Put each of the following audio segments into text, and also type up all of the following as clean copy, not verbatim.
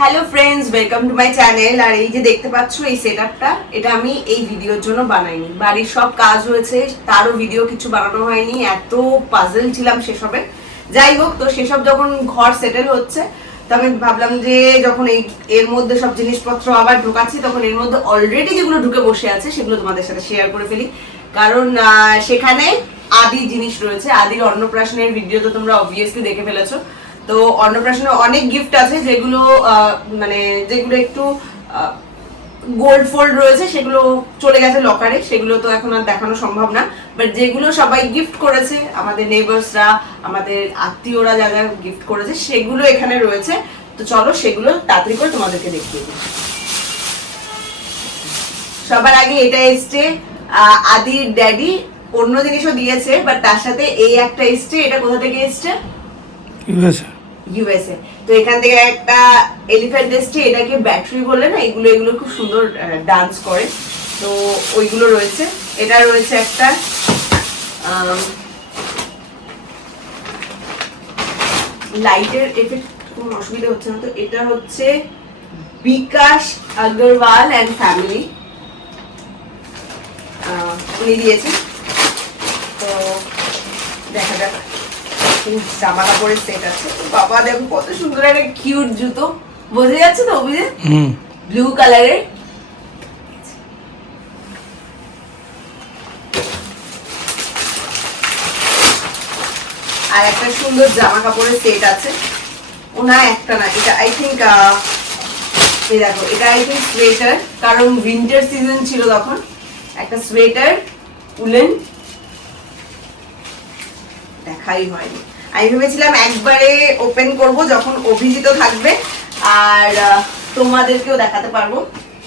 Hello friends, welcome to my channel. আর এই যে দেখতে পাচ্ছ এই সেটআপটা, এটা আমি এই ভিডিওর জন্য বানাইনি। বাড়ির সব কাজ হয়েছে, তারও ভিডিও কিছু বানানো হয়নি, এত পাজল ছিলাম সেসবে। যাই হোক, তো সেসব যখন ঘর সেটেল হচ্ছে, তো আমি ভাবলাম যে যখন এর মধ্যে সব জিনিসপত্র আবার ঢোকাচ্ছি, তখন এর মধ্যে অলরেডি যেগুলো ঢুকে বসে আছে সেগুলো তোমাদের সাথে শেয়ার করে ফেলি। কারণ সেখানে আদি জিনিস রয়েছে। আদির অন্নপ্রাশনের ভিডিও তো তোমরা অবভিয়াসলি দেখে ফেলেছো। তো অন্নপ্রাশনে অনেক গিফট আছে যেগুলো যেগুলো একটু গোল্ড ফোল্ড রয়েছে, সেগুলো চলে গেছে লকারে, সেগুলো তো এখন আর দেখানো সম্ভব না। বাট যেগুলো সবাই গিফট করেছে, আমাদের নেইবার্সরা, আমাদের আত্মীয়রা যারা গিফট করেছে, সেগুলো এখানে রয়েছে। তো চলো সেগুলো তাড়াতাড়ি করে তোমাদেরকে দেখিয়ে দিই। সবার আগে এটা এসছে আদির ড্যাডি, অন্য জিনিসও দিয়েছে, বাট তার সাথে এই একটা এসছে। এটা কোথা থেকে এসছে? ইউএসএ। তো এখান থেকে একটা এলিফ্যান্ট এসছে, এটাকে ব্যাটারি বলে না, এগুলো খুব সুন্দর ডান্স করে, তো ওইগুলো রয়েছে। এটা রয়েছে একটা লাইটের এফেক্ট, কোনো অসুবিধা হচ্ছে না তো। এটা হচ্ছে বিকাশ আগরওয়াল অ্যান্ড ফ্যামিলি, উনি দিয়েছেন। তো দেখা যাক, জামা কাপড়ের সেট আছে। বাবা দেখো কত সুন্দর একটা কিউট জুতো, বোঝা যাচ্ছে তো অভিজিৎ? ব্লু কালারের। আর একটা সুন্দর জামা কাপড়ের সেট আছে। ওনা একটা না, এটা আই থিঙ্ক এই দেখো, এটা আই থিঙ্ক সোয়েটার, কারণ উইন্টার সিজন ছিল তখন। একটা সোয়েটার উলেন, দেখাই হয়নি। আমি ভেবেছিলাম একবারে ওপেন করব যখন অভিজিৎ থাকবে, আর তোমাদেরকেও দেখাতে পারবো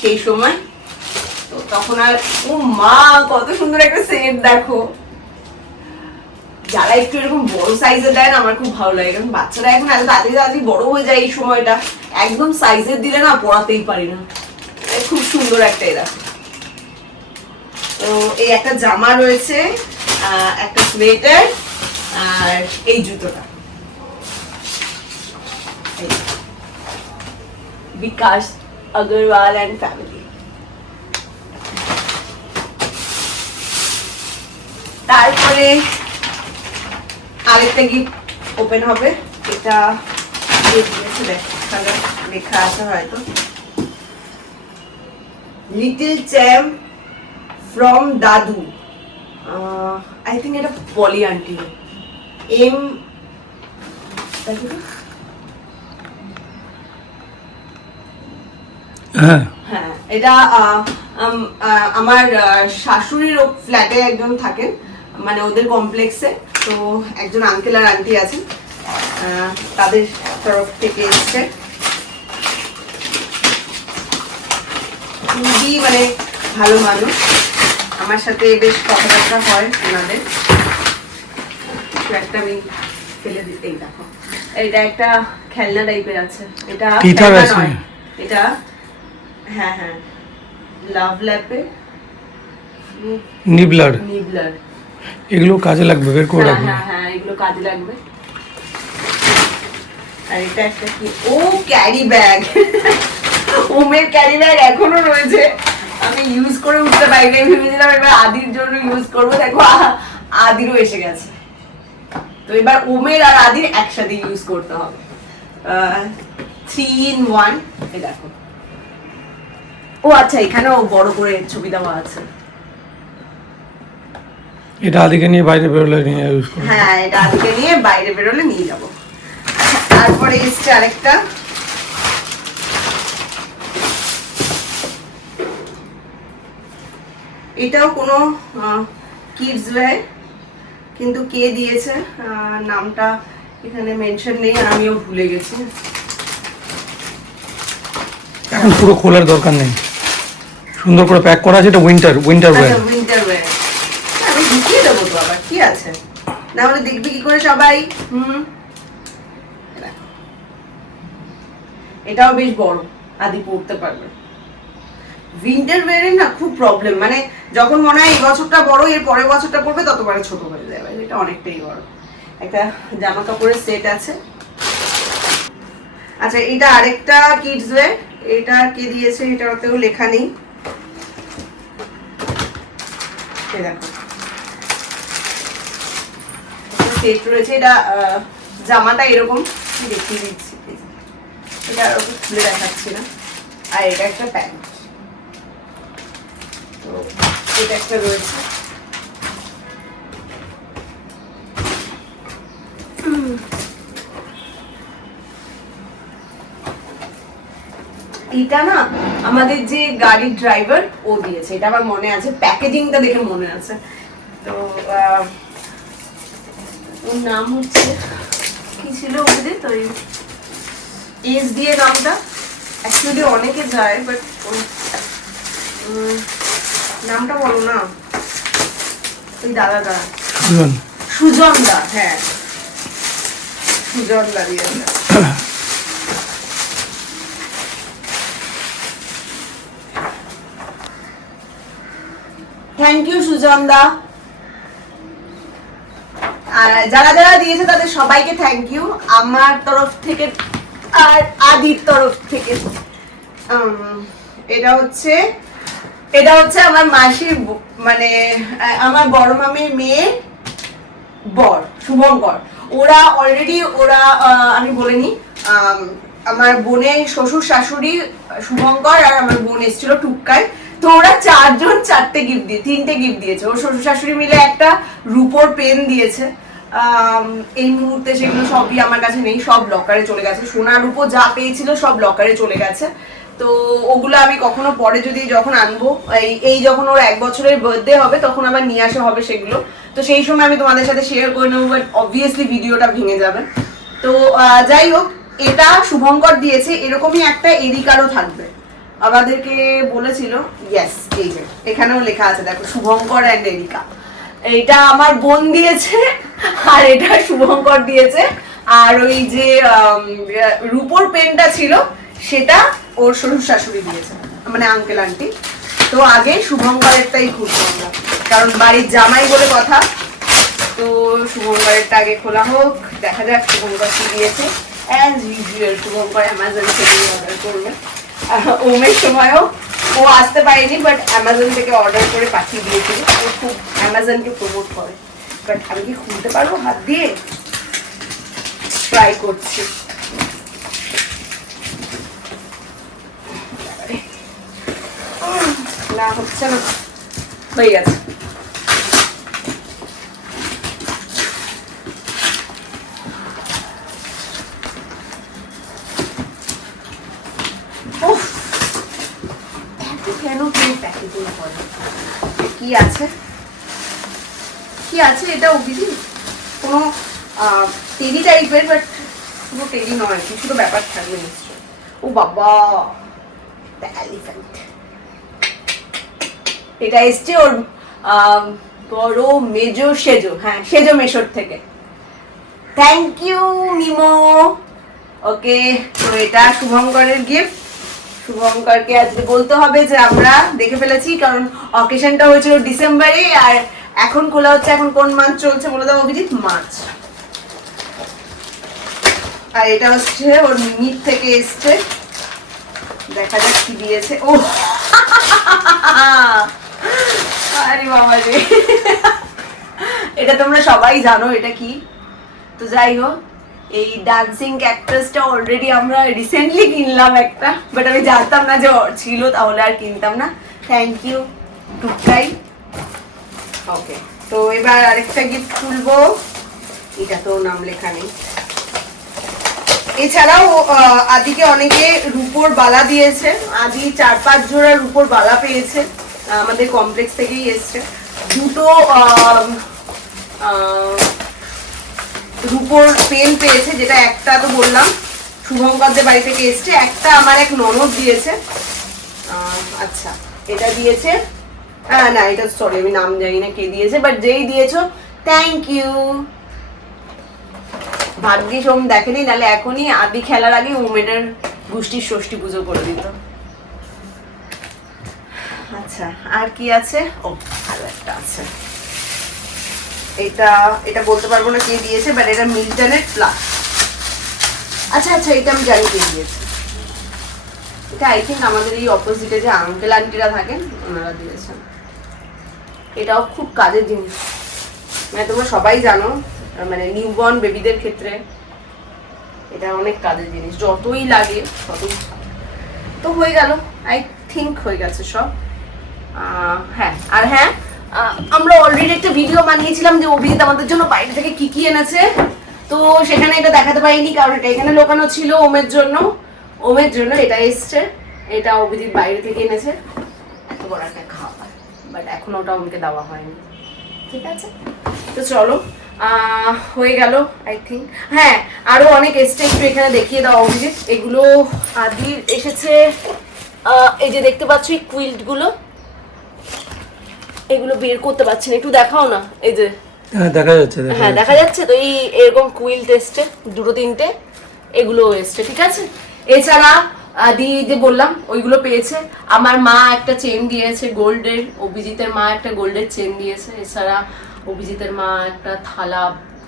সেই সময়। তো তখন আর, ও মা কত সুন্দর একটা সেট দেখো। যারা একটু এরকম বড় সাইজের দেয় না, আমার খুব ভালো লাগে। কারণ বাচ্চারা এখন এত তাড়াতাড়ি বড় হয়ে যায় এই সময়টা, একদম সাইজের দিলে না পড়াতেই পারি না। খুব সুন্দর একটা এরা। তো এই একটা জামা রয়েছে, একটা সোয়েটার, আর এই জুতোটা বিকাশ আগরওয়াল অ্যান্ড ফ্যামিলি। তারপরে আরেকটা গিফট ওপেন হবে। এটা লেখা আছে হয়তো, লিটল চ্যাম্প ফ্রম দাদু। আই থিঙ্ক এটা পলি আন্টি, এম হ্যাঁ, এটা আমার শাশুড়ির ফ্ল্যাটে একজন থাকেন, মানে ওদের কমপ্লেক্সে। তো একজন আঙ্কেল আর আন্টি আছেন, তাদের তরফ থেকে এসছে। খুবই মানে ভালো মানুষ, আমার সাথে বেশ কথাবার্তা হয় ওনাদের। একটা আমি ফেলে দিতেই দেখো, এটা একটা খেলনা টাইপের আছে। এটা খেলনা নয়, এটা হ্যাঁ হ্যাঁ লাভ ল্যাপে নিবলার। এগুলো কাজে লাগবে, বের করে রাখবে। হ্যাঁ হ্যাঁ, এগুলো কাজে লাগবে। আর এটা একটা কি, ও ক্যারি ব্যাগ। ওমের ক্যারি ব্যাগ এখনো রয়েছে, আমি ইউজ করে উঠতে পারি না। ভেবেছিলাম এবার আদির জন্য ইউজ করবো, দেখো আদিরও এসে গেছে। তো এবার ওমের আর আদির একসাথে ইউজ করতে হবে। 3 in 1। এই দেখো, ও আচ্ছা, এখানেও বড় করে ছবি দেওয়া আছে। এটা আদিকে নিয়ে বাইরে বেরোলে নিয়ে ইউজ করব। হ্যাঁ, এটা আদিকে নিয়ে বাইরে বেরোলে নিয়ে যাব। তারপরে এসছে আরেকটা, এটাও কোনো কিডস ওয়্যার, কিন্তু কে দিয়েছে নামটা এখানে মেনশন নেই, আর আমিও ভুলে গেছি। এখন পুরো খোলার দরকার নেই, সুন্দর করে প্যাক করা আছে। এটা উইন্টার ওয়্যার। উইন্টার ওয়্যার আমি ঢুকিয়ে দেবো তো, আবার কি আছে, না হলে দেখবে কি করে সবাই। এটাও বেশ বড়, আদি পড়তে পারবে। উইন্টার ওয়্যারের না খুব প্রবলেম, মানে যখন মনে হয় এই বছরটা বড়, এর পরের বছরটা পড়বে ততবারে ছোট হয়ে যাবে। এটা অনেকটাই বড়। একটা জামা কাপড়ের সেট আছে, আচ্ছা এটা আরেকটা কিডস ওয়্যার, এটা কে দিয়েছে এটাতেও লেখা নেই। এই দেখো সেট রয়েছে, এটা জামাটা এরকম দেখিয়ে দিচ্ছি, এটা ওরকম খুলে দেখাচ্ছি না। আর এটা একটা প্যান্ট, তো এটা একটা রয়েছে। এটা না আমাদের যে গাড়ির ড্রাইভার ও দিয়েছে, এটা আমার মনে আছে, প্যাকেজিংটা দেখে মনে আছে। তো ওর নাম হচ্ছে কি ছিল ওদের, তো এস দিয়ে নামটা অ্যাকচুয়ালি অনেকে যায়, বাট নামটা বলো না, ওই দাদাটা সুজন দা, হ্যাঁ সুজন দা দিয়ে। থ্যাংক ইউ সুজন দা। আর যারা যারা দিয়েছে তাদের সবাইকে থ্যাংক ইউ আমার তরফ থেকে আর আদির তরফ থেকে। এটা হচ্ছে আমার মাসির মানে আমার বড় মামির মেয়ে বর শুভঙ্কর। ওরা অলরেডি আমি বলিনি, আমার বোনের শ্বশুর শাশুড়ি শুভঙ্কর আর আমার বোন এসেছিল টুক্কায়, তো ওরা 4 জন 4টে গিফট দিয়ে 3টে গিফট দিয়েছে। ওর শ্বশুর শাশুড়ি মিলে একটা রুপোর পেন দিয়েছে। এই মুহূর্তে সেগুলো সবই আমার কাছে নেই, সব লকারে চলে গেছে। সোনার রূপো যা পেয়েছিল সব লকারে চলে গেছে। তো ওগুলো আমি কখনো পরে যদি যখন আনবো, এই যখন ওর 1 বছরের বার্থডে হবে তখন আবার নিয়ে আসা হবে সেগুলো, তো সেই সময় আমি তোমাদের সাথে শেয়ার করে নেবো, বাট অবভিয়াসলি ভিডিওটা ভেঙে যাবে। তো যাই হোক, এটা শুভঙ্কর দিয়েছে, এরকমই একটা এরিকারও থাকবে, আমাদেরকে বলেছিল। ইয়েস, এই যে এখানেও লেখা আছে দেখো, শুভঙ্কর অ্যান্ড এরিকা। এটা আমার বোন দিয়েছে আর এটা শুভঙ্কর দিয়েছে। আর ওই যে রুপোর পেনটা ছিল সেটা ওর শ্বশুর শাশুড়ি দিয়েছে, মানে আঙ্কেল আন্টি। তো আগে শুভঙ্করেরটাই খুলবো আমরা, কারণ বাড়ির জামাই বলে কথা। তো শুভঙ্করেরটা আগে খোলা হোক, দেখা যাক শুভঙ্কর কি দিয়েছে। অ্যাজ ইউজুয়াল শুভঙ্কর অ্যামাজন থেকে অর্ডার করবে। ওমের সময়ও ও আসতে পারেনি, বাট অ্যামাজন থেকে অর্ডার করে পাঠিয়ে দিয়েছিল। ও খুব অ্যামাজনকে প্রমোট করে, বাট আমি কি খুলতে পারবো হাত দিয়ে? ট্রাই করছি। না হচ্ছে না, হয়ে গেছে। কেন কেউ প্যাকেজিং করে? কি আছে কি আছে? এটা অভিজি কোনো টেডি টাইপের, বাট পুরো টেডি নয়, কিছু তো ব্যাপার থাকবে নিশ্চয়। ও বাবা, দ্য এলিফ্যান্ট। এটা এসছে ওর বড় মেজো সেজো, হ্যাঁ সেজো মেশোর থেকে। Thank you MIMO. ওকে, তো এটা শুভঙ্করের গিফট। শুভঙ্করকে আজকে বলতে হবে যে আমরা দেখে ফেলেছি, কারণ অকেশনটা হয়েছিল ডিসেম্বরে, আর এখন খোলা হচ্ছে। এখন কোন মাস চলছে বলে দাও অভিজিৎ? মার্চ। আর এটা হচ্ছে ওর মিট থেকে এসছে, দেখা যাক কি দিয়েছে। ও আরে বাবা রে, এটা তোমরা সবাই জানো এটা কি। তো যাই হোক, এই ডান্সিং ক্যাকটাসটা অলরেডি আমরা রিসেন্টলি কিনলাম একটা, বাট আমি জানতাম না যে ছিল, তাহলে আর কিনতাম না। Thank you Tukai. ওকে, তো এবার আরেকটা গিফট খুলবো। এটা তো নাম লেখা নেই। এছাড়াও আদিকে অনেকে রূপোর বালা দিয়েছে। আদি 4-5 জোড়া রূপোর বালা পেয়েছে, আমাদের কমপ্লেক্স থেকেই এসছে। দুটো রূপোর পেন পেয়েছে, যেটা একটা তো বললাম শুভঙ্করদের বাড়ি থেকে এসছে, একটা আমার এক ননদ দিয়েছে। আচ্ছা, এটা দিয়েছে না, এটা সরি আমি নাম জানি না কে দিয়েছে, বাট যেই দিয়েছো থ্যাংক ইউ। ভাগ্যিস ওম দেখেনি, নাহলে এখনই আদি খেলার আগে ওমেটার গোষ্ঠীর ষষ্ঠী পুজো করে দিত। আচ্ছা, আর কি আছে? ও আরো একটা আছে, এটা বলতে পারবো না কে দিয়েছে, বাট এটা মিল্টনের প্লাস। আচ্ছা আচ্ছা, এটা আমি জানি পেয়ে গিয়েছি। এটা আই থিঙ্ক আমাদের এই অপোজিটে যে আঙ্কেল আন্টিরা থাকেন ওনারা দিয়েছেন। এটাও খুব কাজের জিনিস, মানে তোমরা সবাই জানো, মানে নিউবর্ন বেবিদের ক্ষেত্রে এটা অনেক কাজের জিনিস, যতই লাগে ততই। তো হয়ে গেল, আই থিঙ্ক হয়ে গেছে সব। হ্যাঁ আর হ্যাঁ, আমরা অলরেডি একটা ভিডিও বানিয়েছিলাম যে অভিজিৎ আমাদের জন্য বাইরে থেকে কি কি এনেছে, তো সেখানে এটা দেখাতে পারিনি কারণ এটা এখানে লোকানো ছিল ওমের জন্য। এটা এসছে, এটা অভিজিৎ বাইরে থেকে এনেছে, এত বড় একটা খাবার, বাট এখন ওটা ওকে দেওয়া হয়নি। ঠিক আছে, তো চলো হয়ে গেল আই থিঙ্ক। হ্যাঁ আরো অনেক এসছে, একটু এখানে দেখিয়ে দাও অভিজিৎ। এগুলো আদির এসেছে, এই যে দেখতে পাচ্ছ এই কুইল্ট গুলো, এগুলো বের করতে পারছি না, একটু দেখাও না। এই যে দেখা যাচ্ছে, হ্যাঁ দেখা যাচ্ছে তো, এই এরকম কুইল্ট এসছে 2-3টে, এগুলো এসছে। ঠিক আছে, এছাড়া আদি যে বললাম ওইগুলো পেয়েছে। আমার মা একটা চেন দিয়েছে গোল্ডের, অভিজিতের মা একটা গোল্ডের চেন দিয়েছে। এছাড়া অভিজিতের মা একটা থালা,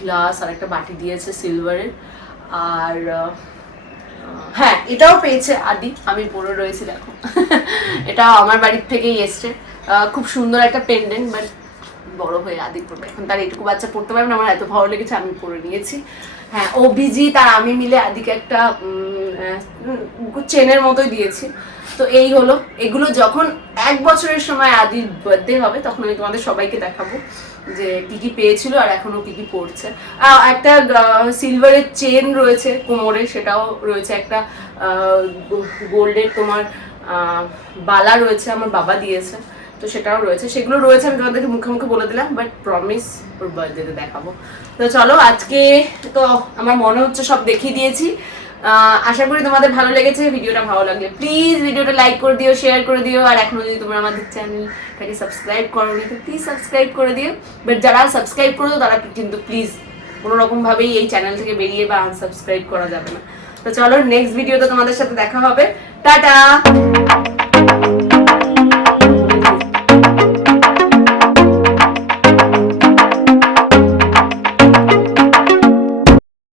গ্লাস আর একটা বাটি দিয়েছে সিলভারের। আর হ্যাঁ এটাও পেয়েছে আদি, আমি পরে রয়েছি দেখো। এটা আমার বাড়ির থেকেই এসছে, খুব সুন্দর একটা পেন্ডেন্ট, বাট বড় হয়ে আদি পড়বে, এখন তার এইটুকু বাচ্চা পড়তে পারবে না, আমার এত ভালো লেগেছে আমি পরে নিয়েছি। হ্যাঁ অভিজিৎ আর আমি মিলে আদিকে একটা চেনের মতোই দিয়েছি। তো এই হলো, এগুলো যখন 1 বছরের সময় আদির বার্থডে হবে তখন আমি তোমাদের সবাইকে দেখাবো যে কি কি পেয়েছিল আর এখনো কি কি পড়ছে। একটা সিলভারের চেন রয়েছে কোমরে, সেটাও রয়েছে। একটা গোল্ডের তোমার বালা রয়েছে, আমার বাবা দিয়েছে, তো সেটাও রয়েছে। সেগুলো রয়েছে, আমি তোমাদেরকে মুখে মুখে বলে দিলাম, বাট প্রমিস ওর বার্থডেতে দেখাবো। তো চলো আজকে তো আমার মনে হচ্ছে সব দেখিয়ে দিয়েছি। আশা করি তোমাদের ভালো লেগেছে। ভিডিওটা ভালো লাগলে প্লিজ ভিডিওটা লাইক করে দিও, শেয়ার করে দিও, আর এখনো যদি তোমরা আমাদের চ্যানেলটাকে সাবস্ক্রাইব করোনি তো প্লিজ সাবস্ক্রাইব করে দিও। বাট যারা সাবস্ক্রাইব করো তারা কিন্তু প্লিজ কোনো রকম ভাবেই এই চ্যানেল থেকে বেরিয়ে বা আনসাবস্ক্রাইব করা যাবে না। তো চলো নেক্সট ভিডিওতে তোমাদের সাথে দেখা হবে, টাটা।